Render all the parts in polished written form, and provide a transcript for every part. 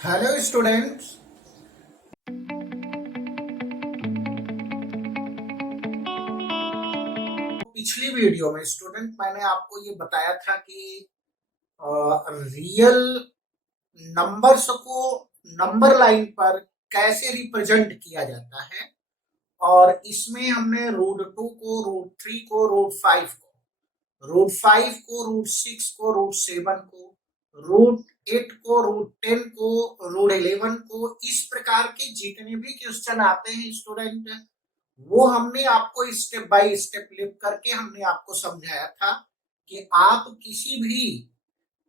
Hello students. पिछली video में student मैंने आपको ये बताया था कि रियल नंबर्स को नंबर लाइन पर कैसे रिप्रेजेंट किया जाता है। और इसमें हमने रूट 2 को, रूट 3 को, रूट 5 को, रूट 5 को, रूट 6 को, रूट 7 को, रूट 8 को, रूट 10 को, रूट 11 को, इस प्रकार के जितने भी क्वेश्चन आते हैं स्टूडेंट, वो हमने आपको स्टेप बाय स्टेप लिख करके हमने आपको समझाया था कि आप किसी भी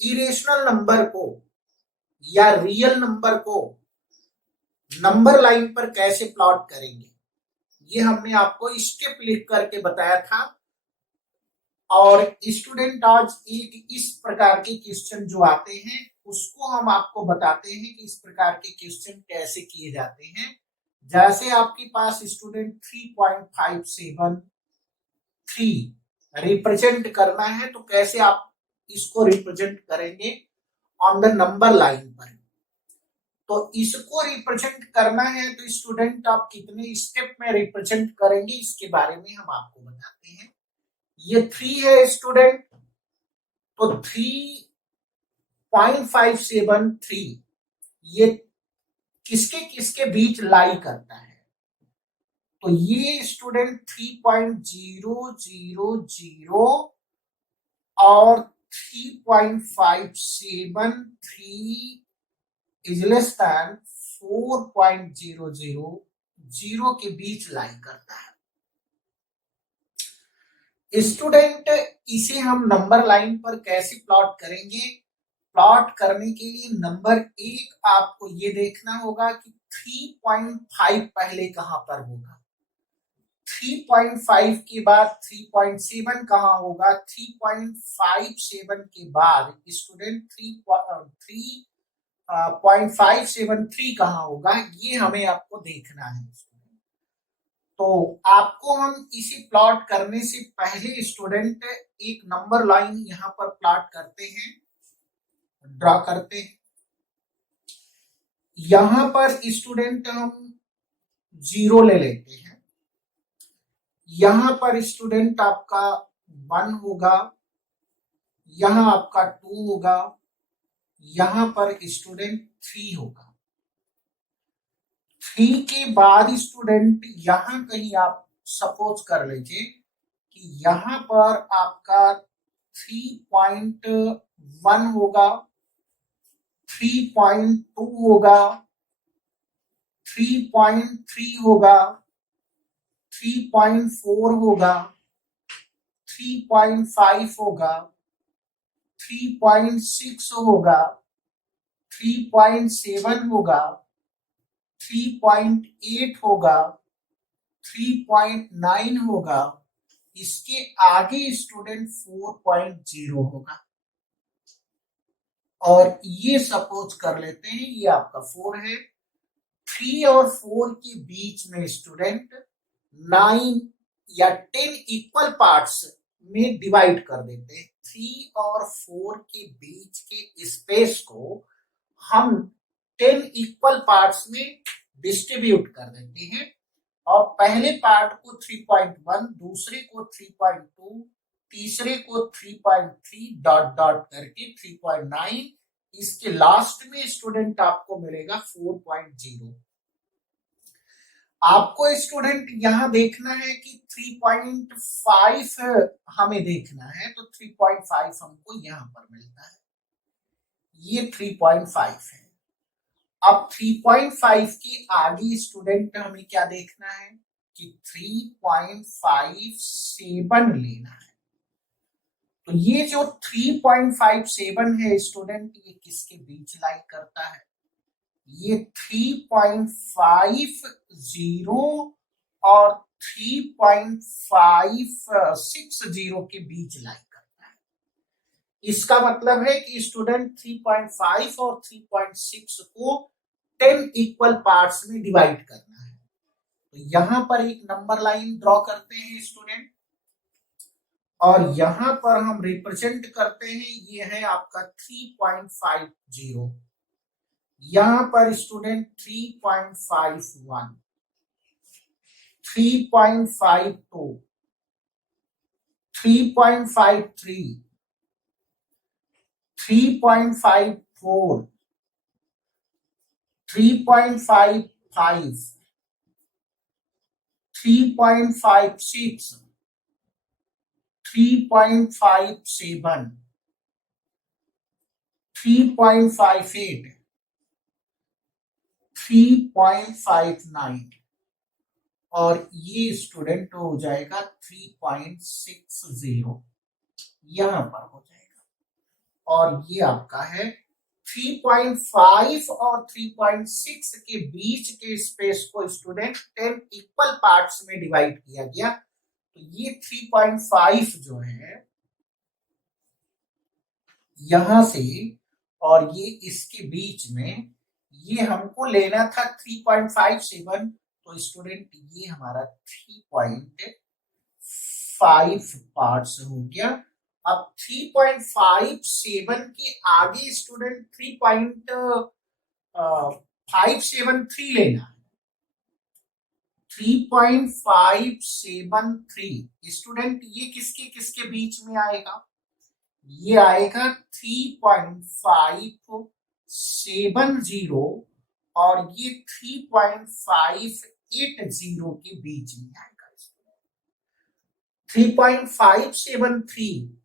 इरेशनल नंबर को या रियल नंबर को नंबर लाइन पर कैसे प्लॉट करेंगे, ये हमने आपको स्टेप लिख करके बताया था। और स्टूडेंट आज एक इस प्रकार के क्वेश्चन जो आते हैं उसको हम आपको बताते हैं कि इस प्रकार के क्वेश्चन कैसे किए जाते हैं। जैसे आपके पास स्टूडेंट 3.573 रिप्रेजेंट करना है, तो कैसे आप इसको रिप्रेजेंट करेंगे ऑन द नंबर लाइन पर। तो इसको रिप्रेजेंट करना है तो स्टूडेंट आप कितने स्टेप में रिप्रेजेंट करेंगे इसके बारे में हम आपको बताते हैं। ये 3 है स्टूडेंट, तो 3.573 ये किसके किसके बीच लाई करता है। तो ये स्टूडेंट 3.000 और 3.573 इज लेस देन 4.000 के बीच लाई करता है। स्टूडेंट इसे हम नंबर लाइन पर कैसे प्लॉट करेंगे। प्लॉट करने के लिए नंबर 1 आपको ये देखना होगा कि 3.5 पहले कहां पर होगा, 3.5 के बाद 3.7 कहां होगा, 3.57 के बाद स्टूडेंट 3.573 कहां होगा, ये हमें आपको देखना है। तो आपको हम इसी प्लॉट करने से पहले स्टूडेंट एक नंबर लाइन यहां पर प्लॉट करते हैं, ड्रॉ करते हैं। यहां पर स्टूडेंट हम 0 ले लेते हैं, यहां पर स्टूडेंट आपका 1 होगा, यहां आपका 2 होगा, यहां पर स्टूडेंट 3 होगा। 3 के बाद स्टूडेंट यहां कहीं आप सपोज कर लीजिए कि यहां पर आपका 3.1 होगा, 3.2 होगा, 3.3 होगा, 3.4 होगा, 3.5 होगा, 3.6 होगा, 3.7 होगा, 3.8 होगा, 3.9 होगा, इसके आगे स्टूडेंट 4.0 होगा। और ये सपोज कर लेते हैं ये आपका 4 है। 3 और 4 के बीच में स्टूडेंट 9 या 10 इक्वल पार्ट्स में डिवाइड कर देते हैं। 3 और 4 के बीच के स्पेस को हम 10 इक्वल पार्ट्स में डिस्ट्रीब्यूट कर देते हैं। और पहले पार्ट को 3.1, दूसरे को 3.2, तीसरे को 3.3 डॉट डॉट करके 3.9, इसके लास्ट में स्टूडेंट आपको मिलेगा 4.0। आपको स्टूडेंट यहां देखना है कि 3.5 हमें देखना है, तो 3.5 हमको यहां पर मिलता है, ये 3.5 है। अब 3.5 के आगे स्टूडेंट हमें क्या देखना है कि 3.57 लेना है। तो ये जो 3.57 है स्टूडेंट, ये किसके बीच लाई करता है, ये 3.50 और 3.560 के बीच लाई करता है। इसका मतलब है कि स्टूडेंट 3.5 और 3.6 को 10 इक्वल पार्ट्स में डिवाइड करना है। तो यहां पर एक नंबर लाइन ड्रॉ करते हैं स्टूडेंट, और यहां पर हम रिप्रेजेंट करते हैं, ये है आपका 3.50। यहां पर स्टूडेंट 3.51, 3.52, 3.53, 3.54, 3.55, 3.56, 3.57, 3.58, 3.59 और ये स्टूडेंट हो जाएगा 3.60, यहां पर हो जाएगा। और ये आपका है 3.5 और 3.6 के बीच के स्पेस को स्टूडेंट 10 इक्वल पार्ट्स में डिवाइड किया गया। तो ये 3.5 जो है यहां से और ये इसके बीच में, ये हमको लेना था 3.57, तो स्टूडेंट ये हमारा 3.5 पार्ट्स हो गया। अब 3.57 के आगे स्टूडेंट 3.573 लेना है। 3.573 स्टूडेंट ये किसके किसके बीच में आएगा? ये आएगा 3.570 और ये 3.580 के बीच में आएगा। 3.573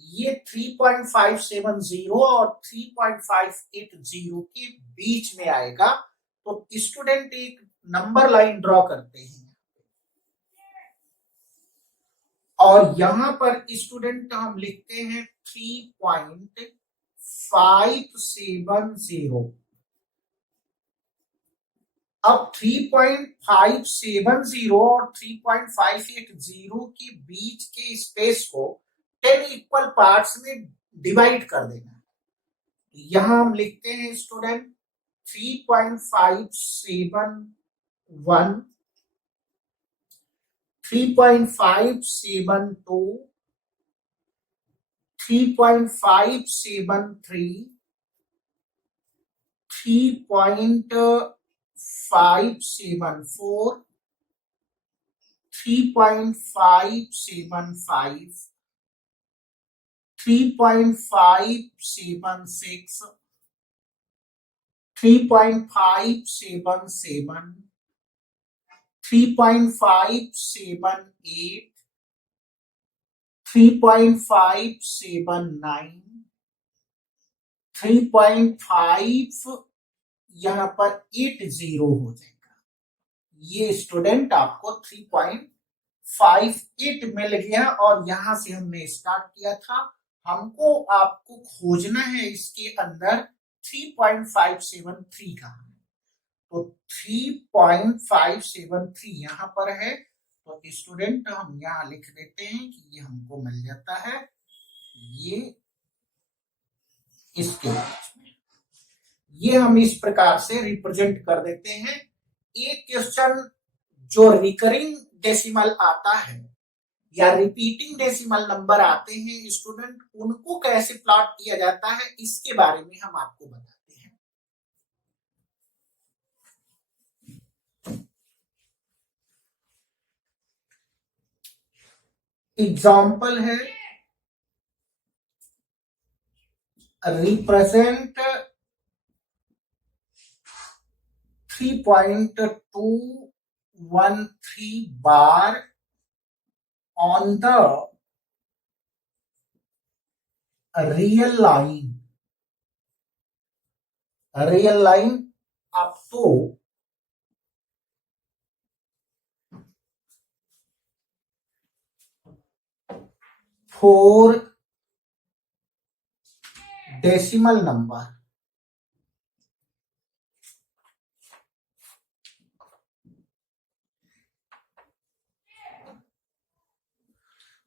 ये 3.570 और 3.580 के बीच में आएगा। तो स्टूडेंट एक नंबर लाइन ड्रॉ करते हैं और यहां पर स्टूडेंट हम लिखते हैं 3.570। अब 3.570 और 3.580 के बीच के स्पेस को 10 इक्वल पार्ट्स में डिवाइड कर देना। यहां हम लिखते हैं स्टूडेंट 3.571, 3.572, 3.573, 3.574, 3.575, 3.576, 3.577, 3.578, 3.579, 3.5 यहां पर 80 हो जाएगा। ये स्टूडेंट आपको 3.58 मिल गया और यहां से हमने स्टार्ट किया था। हमको आपको खोजना है इसके अंदर 3.573 का। तो 3.573 यहां पर है, तो स्टूडेंट हम यहां लिख देते हैं कि ये हमको मिल जाता है ये इसके बीच में। ये हम इस प्रकार से रिप्रेजेंट कर देते हैं। एक क्वेश्चन जो रिकरिंग डेसिमल आता है या रिपीटिंग डेसिमल नंबर आते हैं स्टूडेंट, उनको कैसे प्लॉट किया जाता है इसके बारे में हम आपको बताते हैं। एग्जाम्पल है represent 3.213 bar on the real line up to 4 decimal number।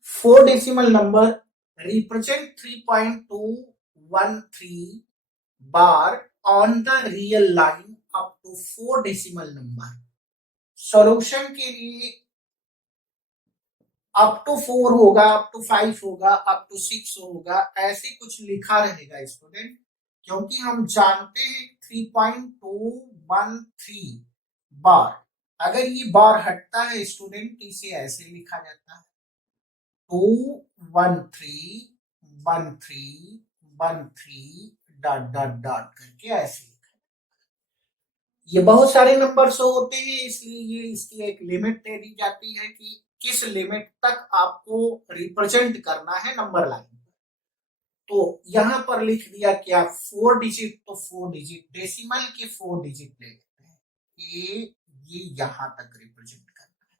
4 decimal number represent 3.213 bar on the real line up to 4 decimal number। Solution के लिए अप टू 4 होगा, अप टू 5 होगा, अप टू 6 होगा, ऐसे कुछ लिखा रहेगा स्टूडेंट। क्योंकि हम जानते हैं 3.213 बार, अगर ये बार हटता है स्टूडेंट तो इसे ऐसे लिखा जाता है 2131313 डॉट डॉट डॉट करके ऐसे लिखा। ये बहुत सारे नंबर्स होते हैं, इसलिए ये इसकी एक लिमिट दे दी जाती है कि किस लिमिट तक आपको रिप्रेजेंट करना है नंबर लाइन। तो यहां पर लिख दिया क्या 4 डिजिट, तो 4 डिजिट डेसिमल के 4 डिजिट ले लेते हैं, ये यहां तक रिप्रेजेंट करना है।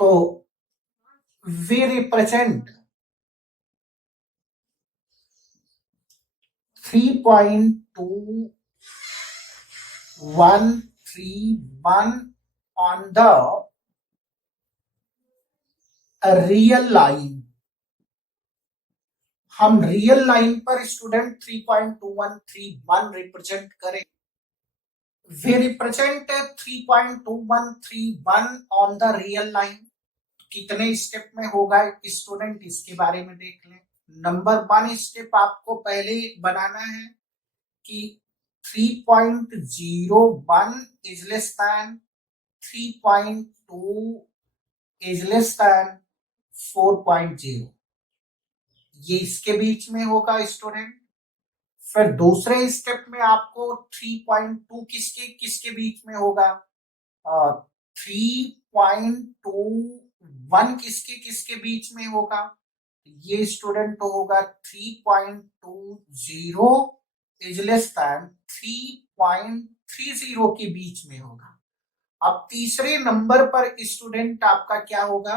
तो we represent 3.2131 on the real line. हम रियल लाइन पर स्टूडेंट 3.2131 रिप्रेजेंट करें। We represent 3.2131 on the real line. कितने स्टेप में होगा स्टूडेंट, इसके बारे में देख लें। नंबर 1 स्टेप आपको पहले बनाना है कि 3.01 is less than 3.2 is less than 4.0, ये इसके बीच में होगा स्टूडेंट। फिर दूसरे स्टेप में आपको 3.2 किसके किसके बीच में होगा, 3.21 किसके किसके बीच में होगा, ये स्टूडेंट होगा 3.20 इज लेस दैन 3.30 के बीच में होगा। अब तीसरे नंबर पर स्टूडेंट आपका क्या होगा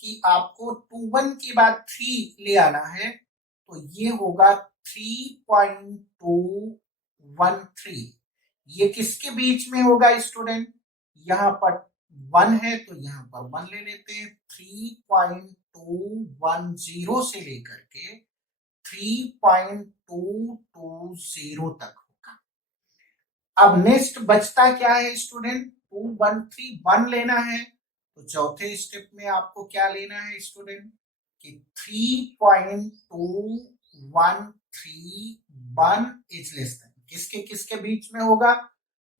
कि आपको 21 के बाद 3 ले आना है, तो ये होगा 3.213। ये किसके बीच में होगा स्टूडेंट, यहां पर 1 है तो यहां पर 1 ले लेते हैं। 3.210 से लेकर के 3.220 तक होगा। अब नेक्स्ट बचता क्या है स्टूडेंट, 2131 लेना है, तो चौथे स्टेप में आपको क्या लेना है स्टूडेंट कि 3.2131 इज लेस देन किसके किसके बीच में होगा,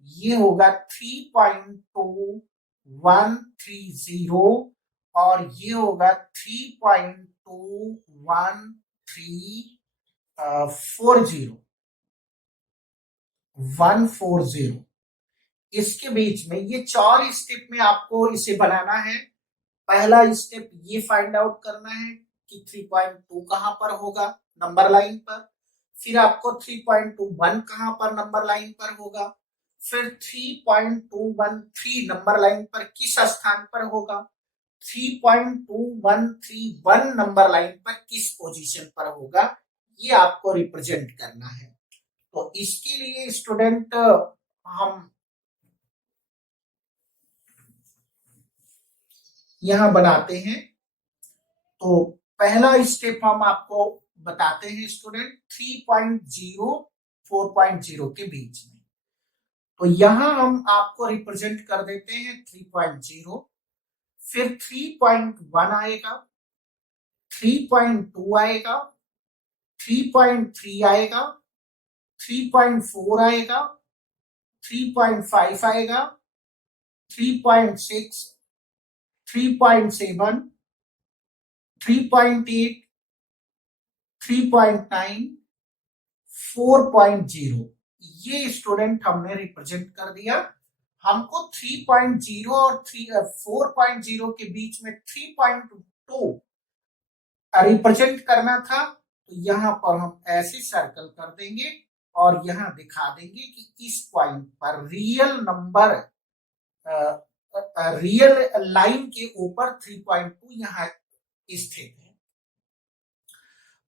ये होगा 3.2130 और ये होगा 3.21340 इसके बीच में। ये 4 स्टेप में आपको इसे बनाना है। पहला स्टेप ये फाइंड आउट करना है कि 3.2 कहां पर होगा नंबर लाइन पर, फिर आपको 3.21 कहां पर नंबर लाइन पर होगा, फिर 3.213 नंबर लाइन पर किस स्थान पर होगा, 3.2131 नंबर लाइन पर किस पोजीशन पर होगा, ये आपको रिप्रेजेंट करना है। तो इसके लिए स्टूडेंट हम यहां बनाते हैं। तो पहला स्टेप हम आपको बताते हैं स्टूडेंट 3.0 4.0 के बीच में। तो यहां हम आपको रिप्रेजेंट कर देते हैं 3.0, फिर 3.1 आएगा, 3.2 आएगा, 3.3 आएगा, 3.4 आएगा, 3.5 आएगा, 3.6, 3.7, 3.8, 3.9, 4.0, ये स्टूडेंट हमने रिप्रेजेंट कर दिया। हमको 3.0 और 4.0 के बीच में 3.2 रिप्रेजेंट करना था, तो यहां पर हम ऐसे सर्कल कर देंगे और यहां दिखा देंगे कि इस पॉइंट पर रियल नंबर रियल लाइन के ऊपर 3.2 यहां स्थित है।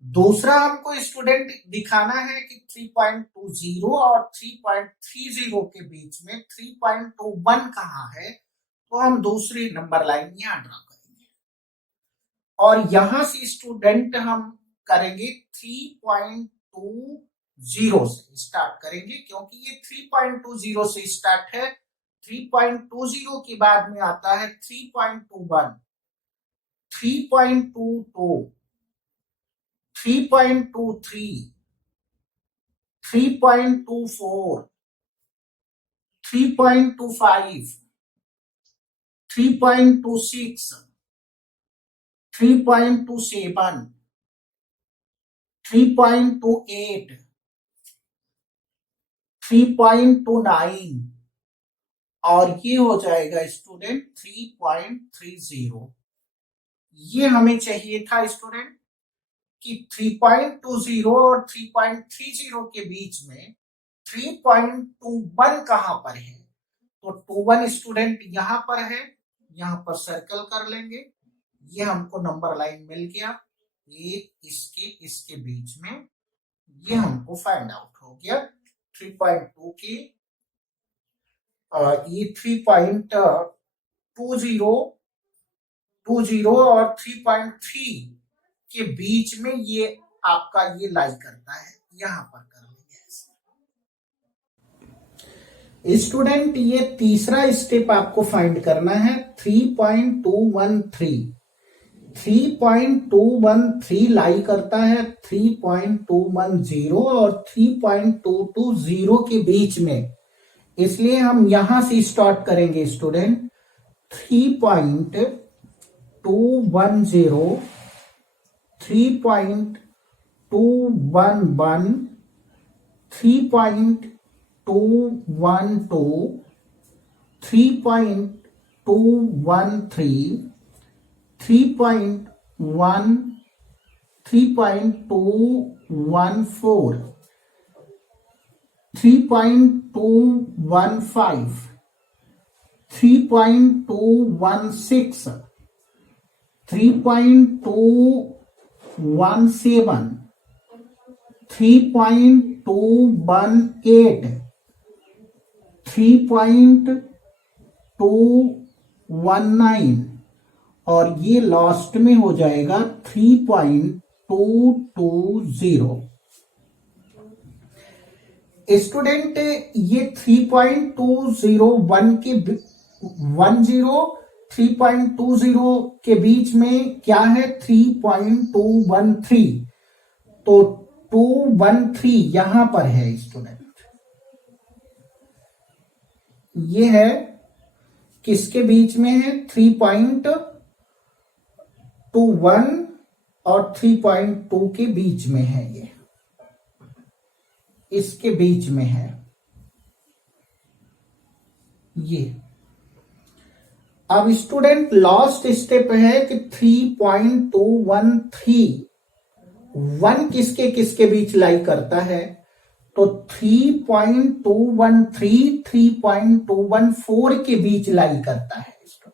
दूसरा हमको स्टूडेंट दिखाना है कि 3.20 और 3.30 के बीच में 3.21 कहां है, तो हम दूसरी नंबर लाइन यहां ड्रा करेंगे और यहां से स्टूडेंट हम करेंगे 3.20 से स्टार्ट करेंगे, क्योंकि ये 3.20 से स्टार्ट है। 3.20 के बाद में आता है 3.21, 3.22, 3.23, 3.24, 3.25, 3.26, 3.27, 3.28, 3.29 और ये हो जाएगा स्टूडेंट 3.30। ये हमें चाहिए था स्टूडेंट कि 3.20 और 3.30 के बीच में 3.21 कहां पर है। तो 21 स्टूडेंट यहां पर है, यहां पर सर्कल कर लेंगे। ये हमको नंबर लाइन मिल गया, ये इसके बीच में, ये हमको फाइंड आउट हो गया 3.2 की। ये 3.20 और 3.3 के बीच में ये आपका ये लाई करता है, यहां पर कर लेंगे स्टूडेंट। ये तीसरा स्टेप आपको फाइंड करना है 3.213। 3.213 लाई करता है 3.210 और 3.220 के बीच में, इसलिए हम यहां से स्टार्ट करेंगे स्टूडेंट। 3.210, 3.211, 3.212, 3.213, 3.1, 3.214, 3.215, 3.216, 3.217, 3.218, 3.219 और ये लास्ट में हो जाएगा 3.220। स्टूडेंट ये 3.201 के 3.20 के बीच में क्या है 3.213, तो 213 यहां पर है स्टूडेंट। ये है किसके बीच में है 3.21 और 3.2 के बीच में है, ये इसके बीच में है ये। अब स्टूडेंट लास्ट स्टेप है कि 3.213 1 किसके किसके बीच लाई करता है, तो 3.213 3.214 के बीच लाई करता है स्टूडेंट।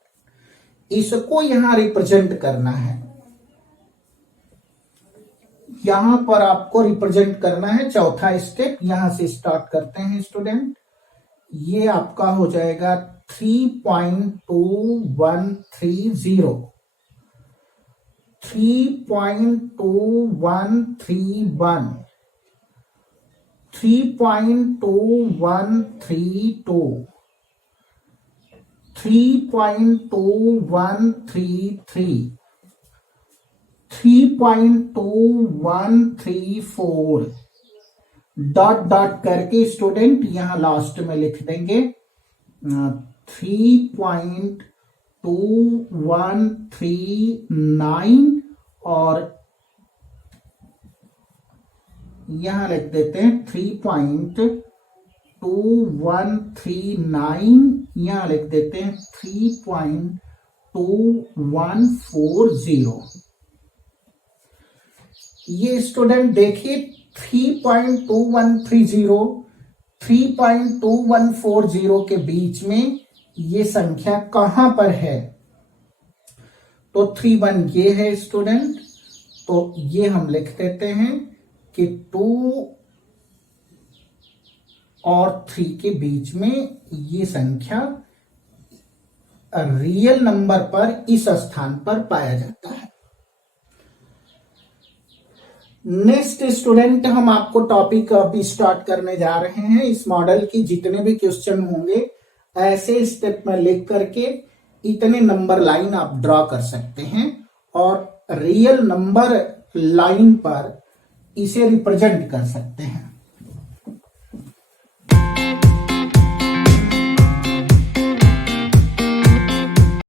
इसको यहां रिप्रेजेंट करना है, यहां पर आपको रिप्रेजेंट करना है। चौथा स्टेप यहां से स्टार्ट करते हैं स्टूडेंट। ये आपका हो जाएगा 3.2130, 3.2131, 3.2132, 3.2133, 3.2134 डॉट डॉट करके स्टूडेंट यहां लास्ट में लिख देंगे 3.2139 और यहां लिख देते हैं 3.2139, यहां लिख देते हैं 3.2140। ये स्टूडेंट देखिए 3.2130 3.2140 के बीच में ये संख्या कहां पर है, तो 31 ये है स्टूडेंट। तो ये हम लिख देते हैं कि 2 और 3 के बीच में ये संख्या रियल नंबर पर इस स्थान पर पाया जाता है। नेक्स्ट स्टूडेंट हम आपको टॉपिक अभी स्टार्ट करने जा रहे हैं। इस मॉडल की जितने भी क्वेश्चन होंगे ऐसे स्टेप में लिख करके इतने नंबर लाइन आप ड्रॉ कर सकते हैं और रियल नंबर लाइन पर इसे रिप्रेजेंट कर सकते हैं।